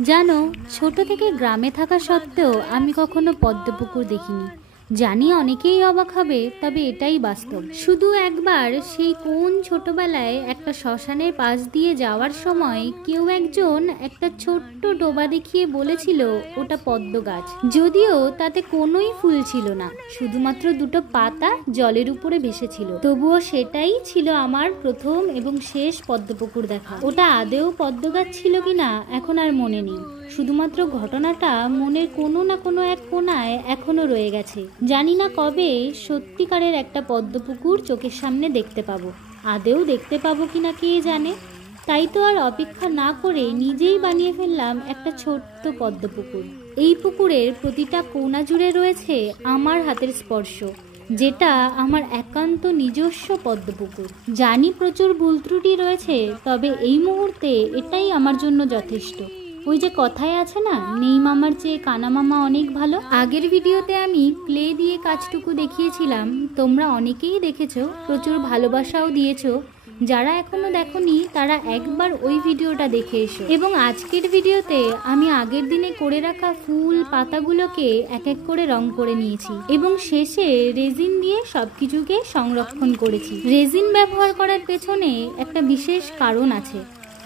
জানো, ছোট থেকে গ্রামে থাকা সত্ত্বেও আমি কখনো পদ্মপুকুর দেখিনি। জানি অনেকেই অবাক হবে, তবে এটাই বাস্তব। শুধু একবার সেই কোন ছোটবেলায় একটা শ্মশানের পাশ দিয়ে যাওয়ার সময় কেউ একজন একটা ছোট্ট ডোবা দেখিয়ে বলেছিল ওটা পদ্ম গাছ। যদিও তাতে কোনোই ফুল ছিল না, শুধুমাত্র দুটো পাতা জলের উপরে ভেসেছিল। তবুও সেটাই ছিল আমার প্রথম এবং শেষ পদ্মপুকুর দেখা। ওটা আদেও পদ্ম গাছ ছিল কিনা এখন আর মনে নেই, শুধুমাত্র ঘটনাটা মনের কোনো না কোনো এক কোণায় এখনো রয়ে গেছে। জানি না কবে সত্যিকারের একটা পদ্মপুকুর চোখের সামনে দেখতে পাবো, আদেও দেখতে পাবো কিনা কে জানে। তাই তো আর অপেক্ষা না করে নিজেই বানিয়ে ফেললাম একটা ছোট্ট পদ্মপুকুর। এই পুকুরের প্রতিটা কোণা জুড়ে রয়েছে আমার হাতের স্পর্শ, যেটা আমার একান্ত নিজস্ব পদ্মপুকুর। জানি প্রচুর ভুল ত্রুটি রয়েছে, তবে এই মুহূর্তে এটাই আমার জন্য যথেষ্ট। ওই যে কথায় আছে না, নেই মামার চেয়ে কানা মামা অনেক ভালো। আগের ভিডিওতে আমি ক্লে দিয়ে কাজটুকু দেখিয়েছিলাম, তোমরা অনেকেই দেখেছো, প্রচুর ভালোবাসাও দিয়েছো। যারা এখনো দেখোনি তারা একবার ওই ভিডিওটা দেখে এসো। এবং আজকের ভিডিওতে আমি আগের দিনে করে রাখা ফুল পাতাগুলোকে এক এক করে রং করে নিয়েছি এবং শেষে রেজিন দিয়ে সবকিছুকে সংরক্ষণ করেছি। রেজিন ব্যবহার করার পেছনে একটা বিশেষ কারণ আছে।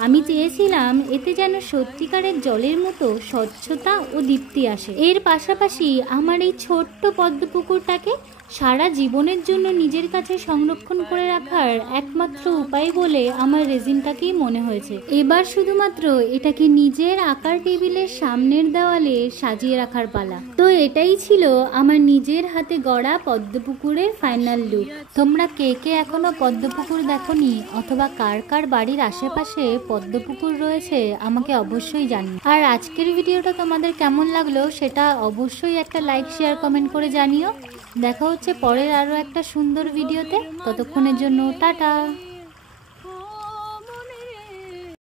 আমি চেয়েছিলাম এতে যেন সত্যিকারের জলের মতো স্বচ্ছতা ও দীপ্তি আসে। এর পাশাপাশি আমার এই ছোট্ট পদ্মপুকুরটাকে সারা জীবনের জন্য নিজের কাছে সংরক্ষণ করে রাখার একমাত্র উপায় বলে আমার রেজিনটাকেই মনে হয়েছে। এবার শুধুমাত্র এটাকে নিজের আঁকার টেবিলের সামনের দেওয়ালে সাজিয়ে রাখার পালা। তো এটাই ছিল আমার নিজের হাতে গড়া পদ্মপুকুরের ফাইনাল লুক। তোমরা কে কে এখনো পদ্মপুকুর দেখোনি, অথবা কার কার বাড়ির আশেপাশে পদ্মপুকুর রয়েছে, আমাকে অবশ্যই জানিও। আর আজকের ভিডিওটা তোমাদের কেমন লাগলো সেটা অবশ্যই একটা লাইক শেয়ার কমেন্ট করে জানিও। দেখা হচ্ছে পরের আরো একটা সুন্দর ভিডিওতে। ততক্ষণের জন্য টাটা।